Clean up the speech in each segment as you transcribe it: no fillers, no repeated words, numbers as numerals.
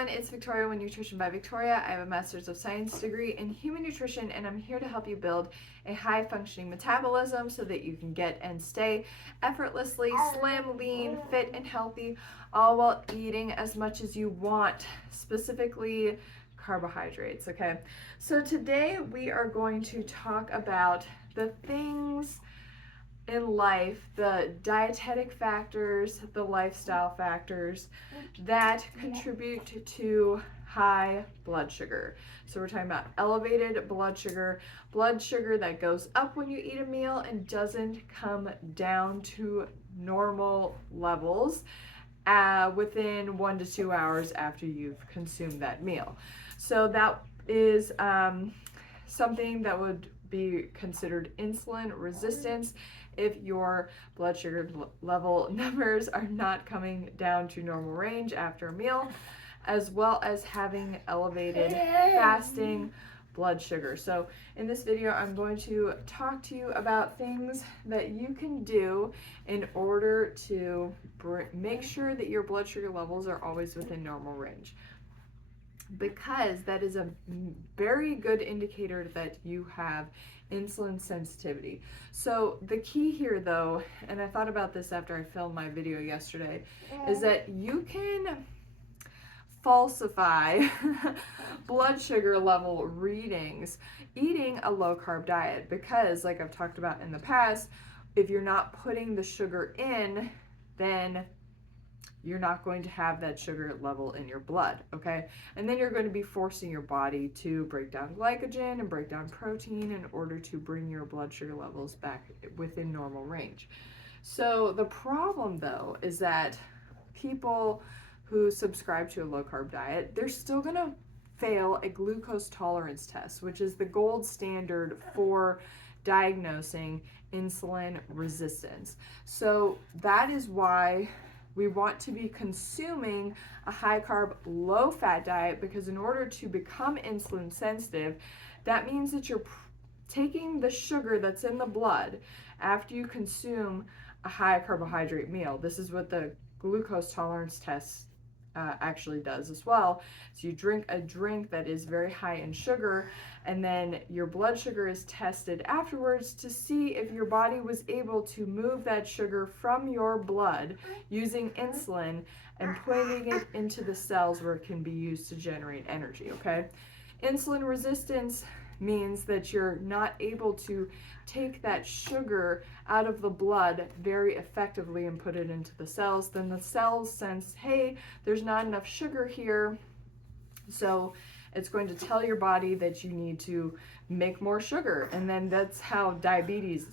everyone, it's Victoria with Nutrition by Victoria. I have a Master's of Science degree in Human Nutrition, and I'm here to help you build a high-functioning metabolism so that you can get and stay effortlessly slim, lean, fit, and healthy, all while eating as much as you want, specifically carbohydrates, okay? So today we are going to talk about the things in life, the dietetic factors, the lifestyle factors that contribute to high blood sugar. So we're talking about elevated blood sugar that goes up when you eat a meal and doesn't come down to normal levels within 1 to 2 hours after you've consumed that meal. So that is something that would be considered insulin resistance if your blood sugar level numbers are not coming down to normal range after a meal, as well as having elevated fasting blood sugar. So in this video, I'm going to talk to you about things that you can do in order to make sure that your blood sugar levels are always within normal range, because that is a very good indicator that you have insulin sensitivity. So the key here though, and I thought about this after I filmed my video yesterday, is that you can falsify blood sugar level readings eating a low carb diet, because like I've talked about in the past, if you're not putting the sugar in, then you're not going to have that sugar level in your blood, okay? And then you're going to be forcing your body to break down glycogen and break down protein in order to bring your blood sugar levels back within normal range. So the problem though is that people who subscribe to a low carb diet, they're still gonna fail a glucose tolerance test, which is the gold standard for diagnosing insulin resistance. So that is why we want to be consuming a high carb, low fat diet, because in order to become insulin sensitive, that means that you're taking the sugar that's in the blood after you consume a high carbohydrate meal. This is what the glucose tolerance test actually does as well. So you drink a drink that is very high in sugar, and then your blood sugar is tested afterwards to see if your body was able to move that sugar from your blood using insulin and putting it into the cells where it can be used to generate energy, okay? Insulin resistance means that you're not able to take that sugar out of the blood very effectively and put it into the cells. Then the cells sense, hey, there's not enough sugar here, so it's going to tell your body that you need to make more sugar. And then that's how diabetes,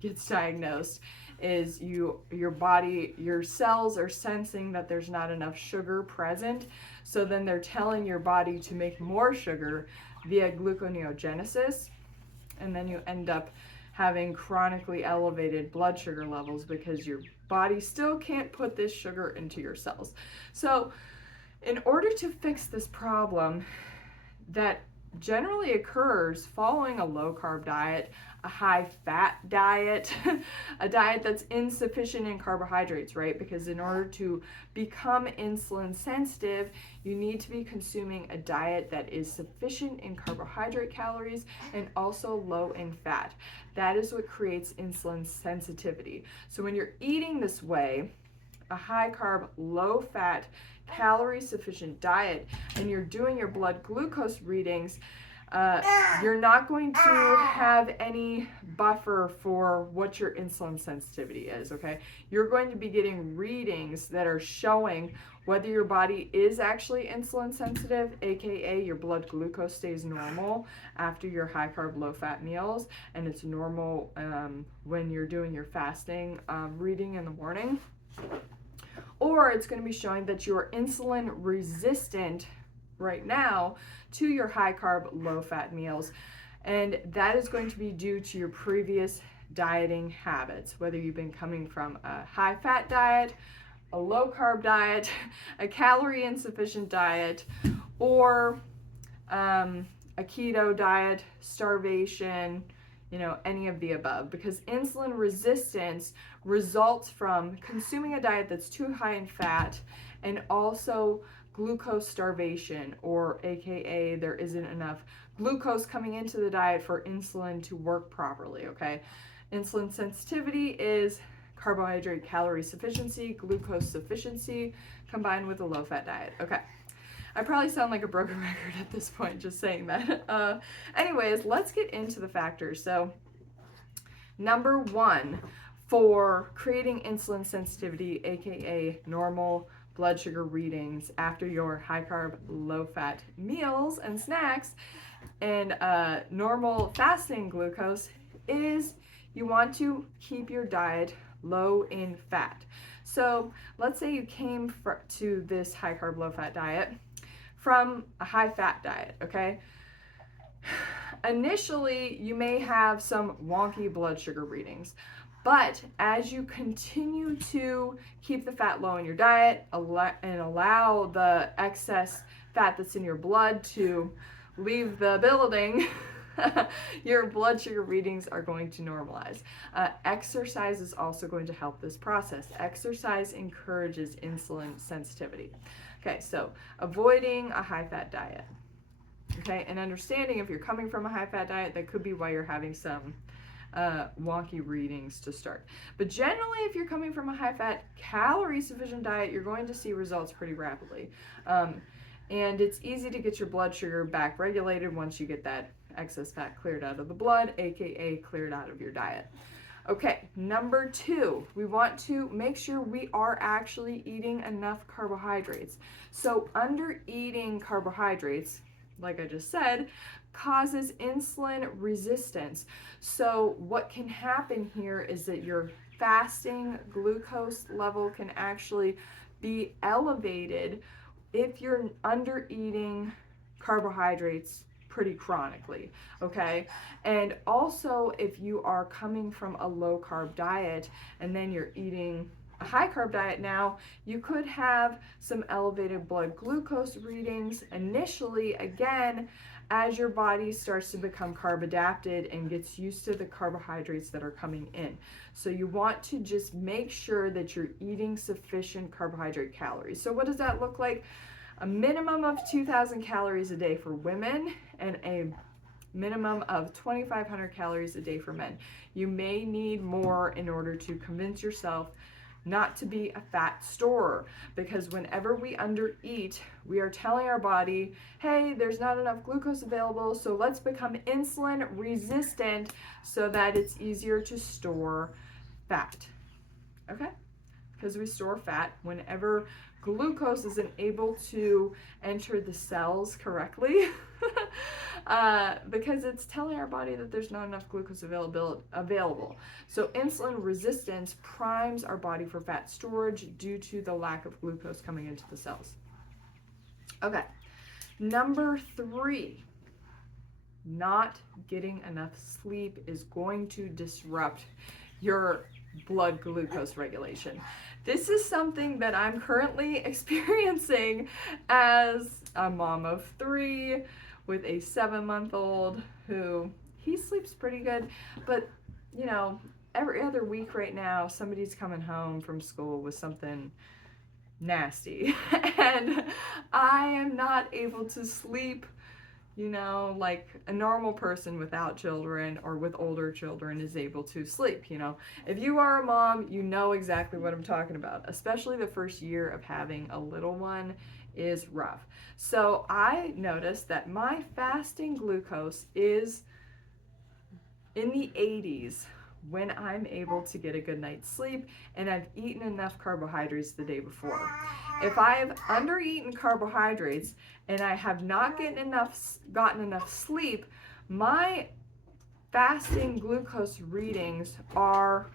gets diagnosed, is your body, your cells are sensing that there's not enough sugar present, so then they're telling your body to make more sugar via gluconeogenesis, and then you end up having chronically elevated blood sugar levels because your body still can't put this sugar into your cells. So in order to fix this problem that generally occurs following a low carb diet, a high fat diet, a diet that's insufficient in carbohydrates, right? Because in order to become insulin sensitive, you need to be consuming a diet that is sufficient in carbohydrate calories and also low in fat. That is what creates insulin sensitivity. So when you're eating this way, a high carb, low fat, calorie sufficient diet, and you're doing your blood glucose readings, you're not going to have any buffer for what your insulin sensitivity is, okay? You're going to be getting readings that are showing whether your body is actually insulin sensitive, aka your blood glucose stays normal after your high carb, low fat meals, and it's normal when you're doing your fasting reading in the morning. Or it's going to be showing that you're insulin resistant right now to your high carb, low fat meals. And that is going to be due to your previous dieting habits, whether you've been coming from a high fat diet, a low carb diet, a calorie insufficient diet, or a keto diet, starvation, any of the above, because insulin resistance results from consuming a diet that's too high in fat and also glucose starvation, or AKA there isn't enough glucose coming into the diet for insulin to work properly, okay? Insulin sensitivity is carbohydrate calorie sufficiency, glucose sufficiency, combined with a low-fat diet, okay? I probably sound like a broken record at this point, just saying that. Anyways, let's get into the factors. So, number one, for creating insulin sensitivity, aka normal blood sugar readings after your high-carb, low-fat meals and snacks, and normal fasting glucose, is you want to keep your diet low in fat. So let's say you came to this high-carb, low-fat diet from a high-fat diet, okay? Initially, you may have some wonky blood sugar readings, but as you continue to keep the fat low in your diet and allow the excess fat that's in your blood to leave the building, your blood sugar readings are going to normalize. Exercise is also going to help this process. Exercise encourages insulin sensitivity. Okay, so avoiding a high-fat diet. Okay, and understanding if you're coming from a high-fat diet, that could be why you're having some wonky readings to start. But generally, if you're coming from a high-fat, calorie-sufficient diet, you're going to see results pretty rapidly. And it's easy to get your blood sugar back regulated once you get that excess fat cleared out of the blood, aka cleared out of your diet. Okay, number two, we want to make sure we are actually eating enough carbohydrates. So under eating carbohydrates, like I just said, causes insulin resistance. So what can happen here is that your fasting glucose level can actually be elevated if you're under eating carbohydrates pretty chronically, okay? And also, if you are coming from a low-carb diet and then you're eating a high-carb diet now, you could have some elevated blood glucose readings initially, again, as your body starts to become carb adapted and gets used to the carbohydrates that are coming in. So you want to just make sure that you're eating sufficient carbohydrate calories. So what does that look like? A minimum of 2,000 calories a day for women and a minimum of 2,500 calories a day for men. You may need more in order to convince yourself not to be a fat storer, because whenever we undereat, we are telling our body, hey, there's not enough glucose available, so let's become insulin resistant so that it's easier to store fat, okay? Because we store fat whenever glucose isn't able to enter the cells correctly because it's telling our body that there's not enough glucose available. So insulin resistance primes our body for fat storage due to the lack of glucose coming into the cells. Okay, number three, not getting enough sleep is going to disrupt your blood glucose regulation. This is something that I'm currently experiencing as a mom of 3 with a 7-month-old who, he sleeps pretty good, but you know, every other week right now somebody's coming home from school with something nasty and I am not able to sleep, you know, like a normal person without children or with older children is able to sleep, you know. If you are a mom, you know exactly what I'm talking about, especially the first year of having a little one is rough. So I noticed that my fasting glucose is in the 80s when I'm able to get a good night's sleep and I've eaten enough carbohydrates the day before. If I've undereaten carbohydrates and I have not gotten enough sleep, my fasting glucose readings are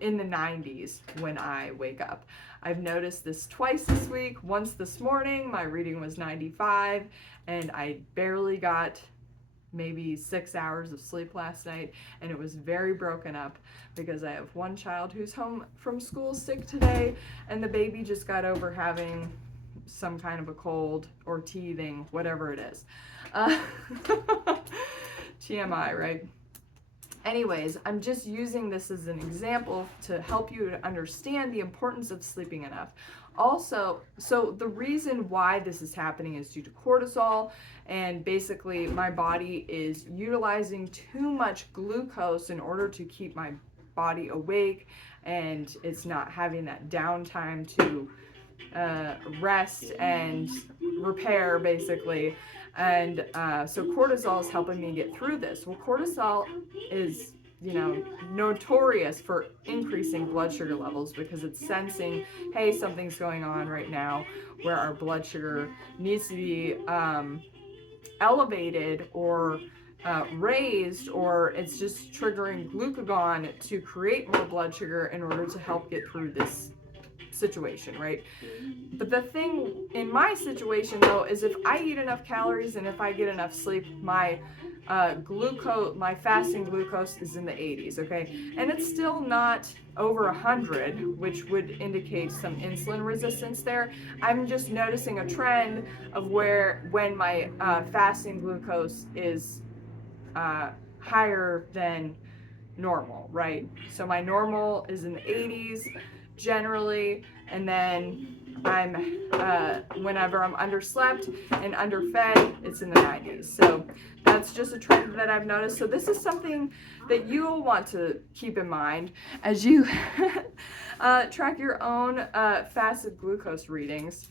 in the 90s when I wake up. I've noticed this twice this week. Once this morning, my reading was 95 and I barely got maybe 6 hours of sleep last night, and it was very broken up because I have one child who's home from school sick today, and the baby just got over having some kind of a cold or teething, whatever it is. TMI, right? Anyways, I'm just using this as an example to help you to understand the importance of sleeping enough. Also, so the reason why this is happening is due to cortisol, and basically my body is utilizing too much glucose in order to keep my body awake, and it's not having that downtime to rest and repair, basically. And so cortisol is helping me get through this. Well, cortisol is, notorious for increasing blood sugar levels because it's sensing, hey, something's going on right now where our blood sugar needs to be elevated or raised, or it's just triggering glucagon to create more blood sugar in order to help get through this situation, right? But the thing in my situation, though, is if I eat enough calories and if I get enough sleep, my my fasting glucose is in the 80s, okay? And it's still not over 100, which would indicate some insulin resistance there. I'm just noticing a trend of when my fasting glucose is higher than normal, right? So my normal is in the 80s generally, and then I'm whenever I'm underslept and underfed, it's in the 90s. So that's just a trend that I've noticed. So this is something that you'll want to keep in mind as you track your own fasted glucose readings,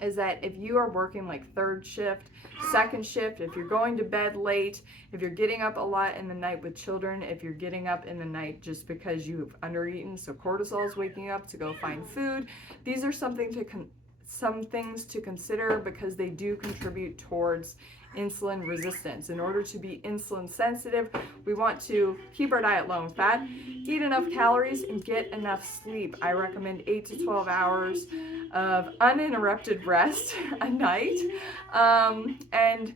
is that if you are working like third shift, second shift, if you're going to bed late, if you're getting up a lot in the night with children, if you're getting up in the night just because you've undereaten, so cortisol is waking up to go find food, these are some things to consider because they do contribute towards insulin resistance. In order to be insulin sensitive, we want to keep our diet low in fat, eat enough calories, and get enough sleep. I recommend 8 to 12 hours of uninterrupted rest a night, and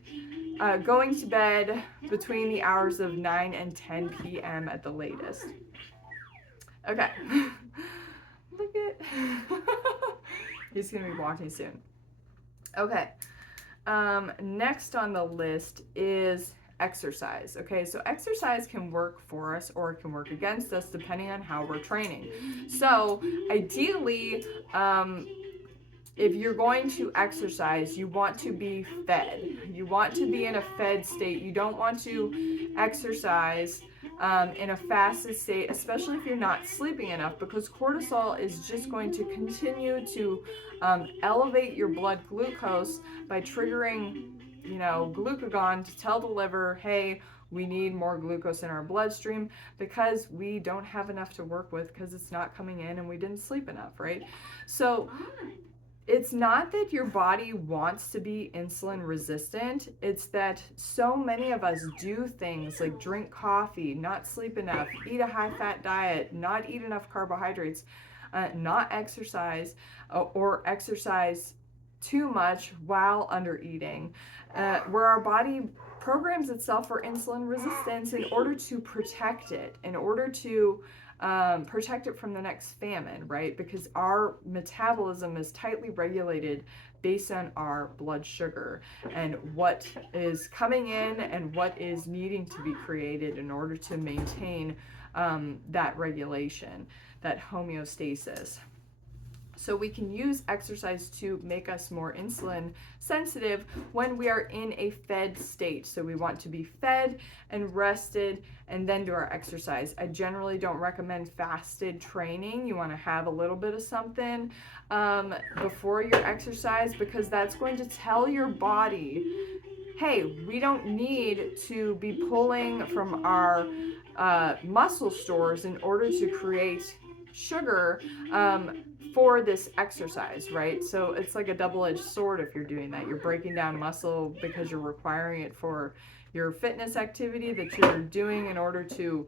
going to bed between the hours of 9 and 10 p.m. at the latest. Okay. Look at he's gonna be walking soon. Okay. Next on the list is exercise. Okay, so exercise can work for us or it can work against us depending on how we're training. So ideally, if you're going to exercise, you want to be fed. You want to be in a fed state. You don't want to exercise in a fasted state, especially if you're not sleeping enough, because cortisol is just going to continue to elevate your blood glucose by triggering, glucagon to tell the liver, hey, we need more glucose in our bloodstream because we don't have enough to work with because it's not coming in and we didn't sleep enough, right? So it's not that your body wants to be insulin resistant. It's that so many of us do things like drink coffee, not sleep enough, eat a high-fat diet, not eat enough carbohydrates, not exercise, or exercise too much while under eating, where our body programs itself for insulin resistance in order to protect it, in order to protect it from the next famine, right? Because our metabolism is tightly regulated based on our blood sugar and what is coming in and what is needing to be created in order to maintain that regulation, that homeostasis. So we can use exercise to make us more insulin sensitive when we are in a fed state. So we want to be fed and rested and then do our exercise. I generally don't recommend fasted training. You want to have a little bit of something before your exercise, because that's going to tell your body, hey, we don't need to be pulling from our muscle stores in order to create sugar for this exercise, right? So it's like a double-edged sword if you're doing that. You're breaking down muscle because you're requiring it for your fitness activity that you're doing in order to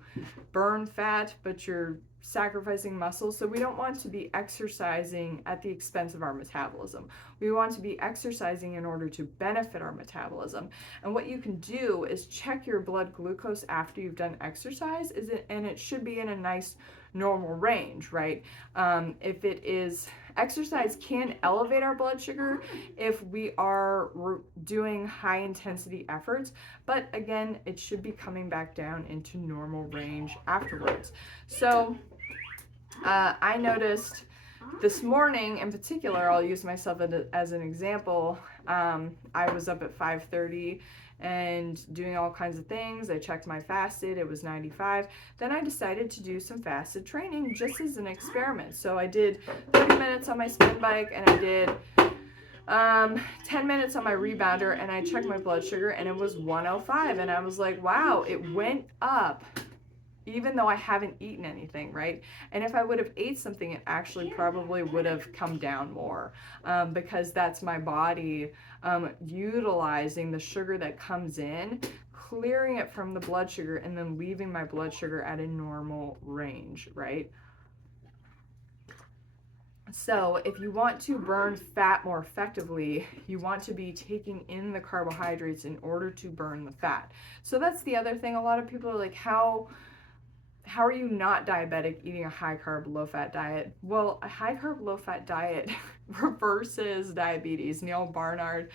burn fat, but you're sacrificing muscle. So we don't want to be exercising at the expense of our metabolism. We want to be exercising in order to benefit our metabolism. And what you can do is check your blood glucose after you've done exercise, and it should be in a nice normal range, right? If it is, exercise can elevate our blood sugar if we are doing high intensity efforts, but again, it should be coming back down into normal range afterwards. So I noticed this morning in particular, I'll use myself as an example. I was up at 5:30 and doing all kinds of things. I checked my fasted, it was 95. Then I decided to do some fasted training just as an experiment. So I did 30 minutes on my spin bike, and I did 10 minutes on my rebounder, and I checked my blood sugar and it was 105, and I was like, wow, it went up even though I haven't eaten anything, right? And if I would have ate something, it actually probably would have come down more, because that's my body utilizing the sugar that comes in, clearing it from the blood sugar, and then leaving my blood sugar at a normal range, right? So if you want to burn fat more effectively, you want to be taking in the carbohydrates in order to burn the fat. So that's the other thing. A lot of people are like, how are you not diabetic eating a high carb, low fat diet? Well, a high carb, low fat diet reverses diabetes. Neil Barnard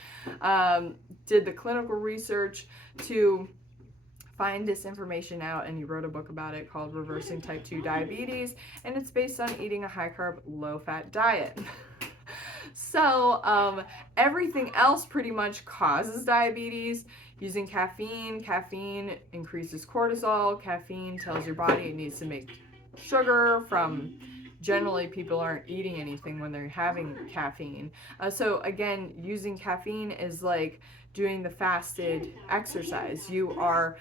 did the clinical research to find this information out, and he wrote a book about it called Reversing Type 2 Diabetes, and it's based on eating a high carb, low fat diet. So everything else pretty much causes diabetes. Using caffeine increases cortisol. Caffeine tells your body it needs to make sugar from, generally people aren't eating anything when they're having caffeine. So again, using caffeine is like doing the fasted exercise. You are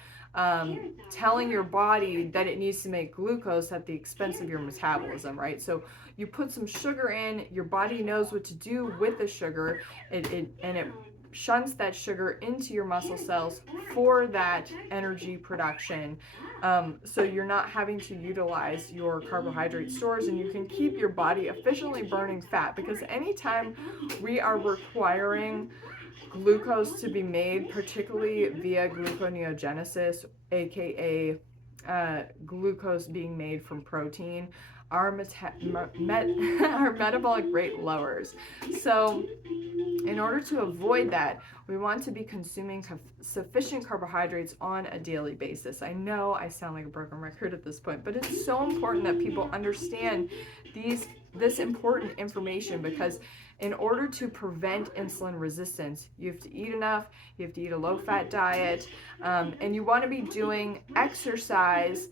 telling your body that it needs to make glucose at the expense of your metabolism, right? So you put some sugar in, your body knows what to do with the sugar, and it shunts that sugar into your muscle cells for that energy production. So you're not having to utilize your carbohydrate stores, and you can keep your body efficiently burning fat, because anytime we are requiring glucose to be made, particularly via gluconeogenesis, aka glucose being made from protein, our metabolic rate lowers. So in order to avoid that, we want to be consuming sufficient carbohydrates on a daily basis. I know I sound like a broken record at this point, but it's so important that people understand this important information, because in order to prevent insulin resistance, you have to eat enough, you have to eat a low-fat diet, and you want to be doing exercise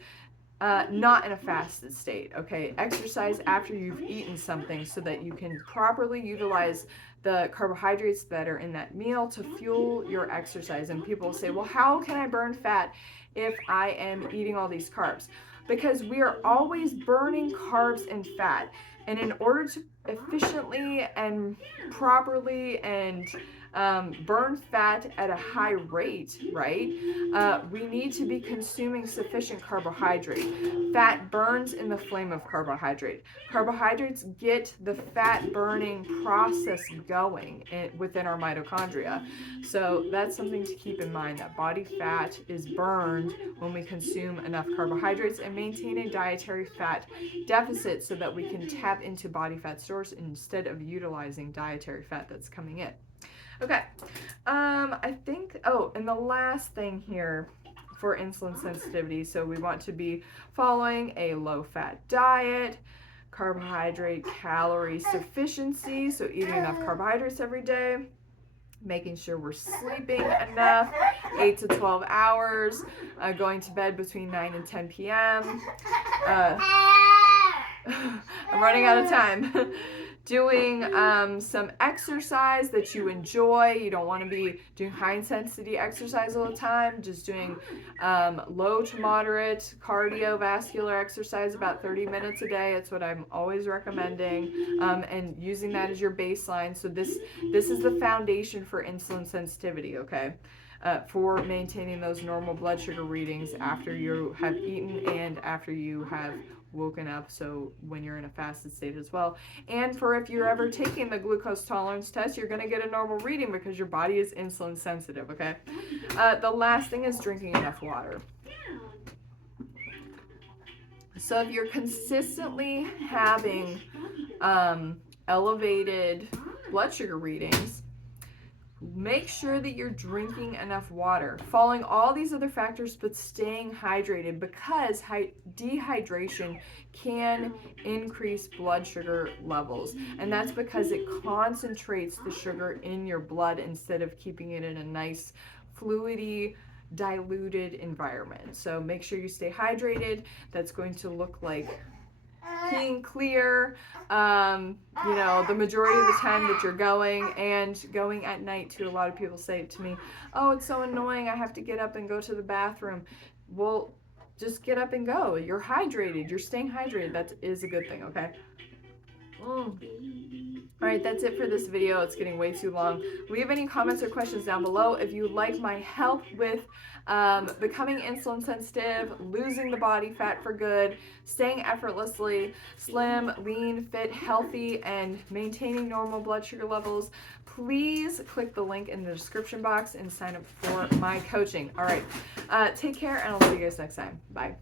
not in a fasted state, okay? Exercise after you've eaten something so that you can properly utilize the carbohydrates that are in that meal to fuel your exercise. And people say, well, how can I burn fat if I am eating all these carbs? Because we are always burning carbs and fat. And in order to efficiently and properly and burn fat at a high rate, right? We need to be consuming sufficient carbohydrate. Fat burns in the flame of carbohydrate. Carbohydrates get the fat burning process going within our mitochondria. So that's something to keep in mind, that body fat is burned when we consume enough carbohydrates and maintain a dietary fat deficit, so that we can tap into body fat stores instead of utilizing dietary fat that's coming in. Okay, I think, and the last thing here for insulin sensitivity, so we want to be following a low-fat diet, carbohydrate calorie sufficiency, so eating enough carbohydrates every day, making sure we're sleeping enough, 8 to 12 hours, going to bed between 9 and 10 p.m. I'm running out of time. Doing some exercise that you enjoy. You don't want to be doing high intensity exercise all the time, just doing low to moderate cardiovascular exercise, about 30 minutes a day. That's what I'm always recommending, and using that as your baseline. So this is the foundation for insulin sensitivity, okay? For maintaining those normal blood sugar readings after you have eaten and after you have woken up, so when you're in a fasted state as well. And for if you're ever taking the glucose tolerance test, you're going to get a normal reading because your body is insulin sensitive, okay? The last thing is drinking enough water. So if you're consistently having elevated blood sugar readings, Make sure that you're drinking enough water, following all these other factors, but staying hydrated, because dehydration can increase blood sugar levels. And that's because it concentrates the sugar in your blood instead of keeping it in a nice, fluidy, diluted environment. So make sure you stay hydrated. That's going to look like peeing clear, you know, the majority of the time that you're going, and going at night too. A lot of people say to me, oh, it's so annoying, I have to get up and go to the bathroom. Well, just get up and go. You're hydrated. You're staying hydrated. That is a good thing, okay? All right, that's it for this video. It's getting way too long. Leave any comments or questions down below. If you would like my help with becoming insulin sensitive, losing the body fat for good, staying effortlessly slim, lean, fit, healthy, and maintaining normal blood sugar levels, please click the link in the description box and sign up for my coaching. All right, take care, and I'll see you guys next time. Bye.